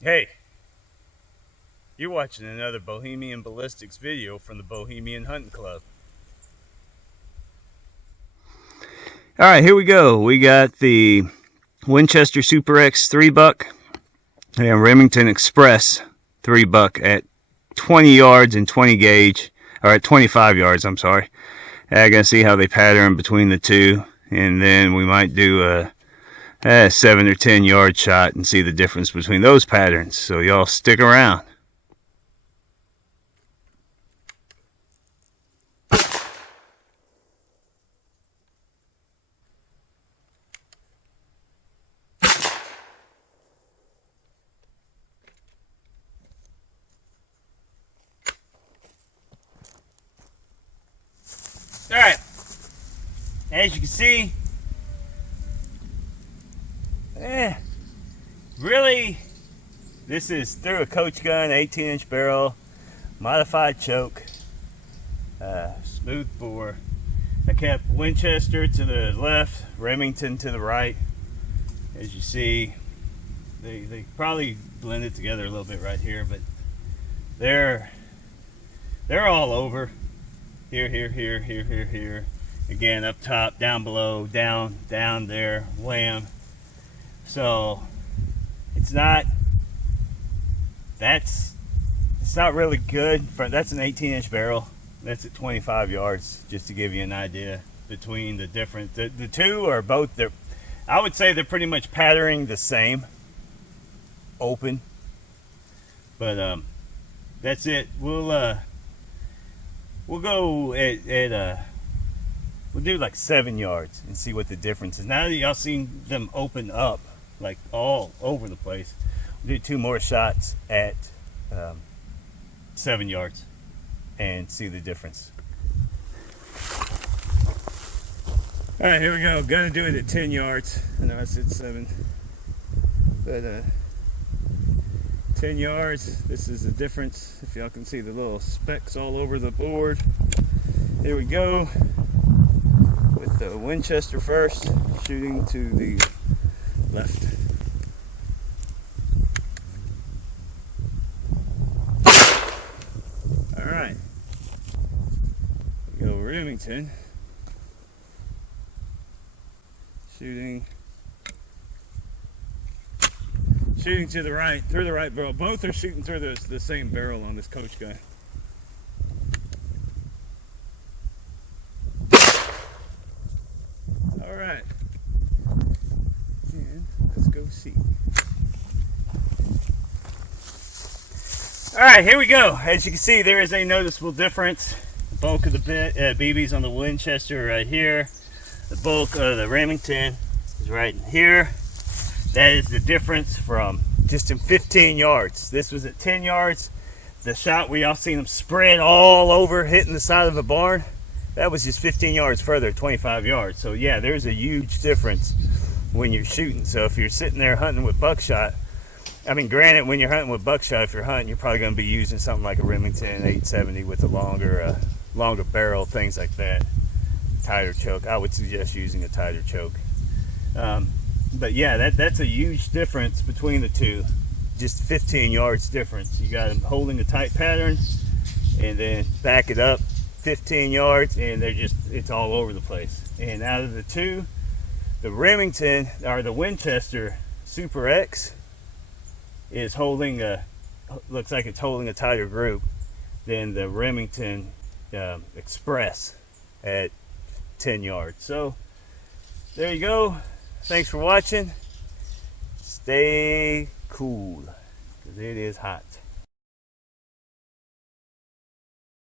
Hey, you're watching another Bohemian Ballistics video from the Bohemian Hunting Club. All right, here we go. We got the Winchester Super X 3-buck and Remington Express 3-buck at 20 yards and 20 gauge, or at 25 yards, I'm sorry. I'm going to see how they pattern between the two, and then we might do a 7 or 10 yard shot and see the difference between those patterns. So y'all stick around. Alright, as you can see, really, this is through a coach gun, 18-inch barrel, modified choke, smooth bore. I kept Winchester to the left, Remington to the right. As you see, they probably blended together a little bit right here, but they're all over. Here. Again, up top, down below, down there, wham. So it's not really good. That's an 18-inch barrel. That's at 25 yards, just to give you an idea between the different. The two are both. I would say they're pretty much patterning the same. Open, but that's it. We'll go we'll do like 7 yards and see what the difference is. Now that y'all seen them open up like all over the place, we'll do 2 more shots at 7 yards and see the difference. All right, here we go. Gonna do it at 10 yards. I know I said 7, but 10 yards. This is the difference. If y'all can see the little specks all over the board. Here we go with the Winchester first, shooting to the left. All right, we go Remington, shooting to the right, through the right barrel. Both are shooting through the same barrel on this coach gun. All right, and let's go see. All right, here we go. As you can see, there is a noticeable difference. The bulk of the BBs on the Winchester right here. The bulk of the Remington is right in here. That is the difference from just in 15 yards. This was at 10 yards. The shot where y'all seen them spread all over, hitting the side of the barn, that was just 15 yards further, 25 yards. So yeah, there's a huge difference when you're shooting. So if you're sitting there hunting with buckshot, I mean, granted, when you're hunting with buckshot, if you're hunting, you're probably going to be using something like a Remington 870 with a longer barrel, things like that. Tighter choke. I would suggest using a tighter choke. But yeah, that's a huge difference between the two. Just 15 yards difference. You got them holding a tight pattern, and then back it up 15 yards, and it's all over the place. And out of the two, the Remington, or the Winchester Super X, is looks like it's holding a tighter group than the Remington Express at 10 yards. So there you go. Thanks for watching. Stay cool, because it is hot.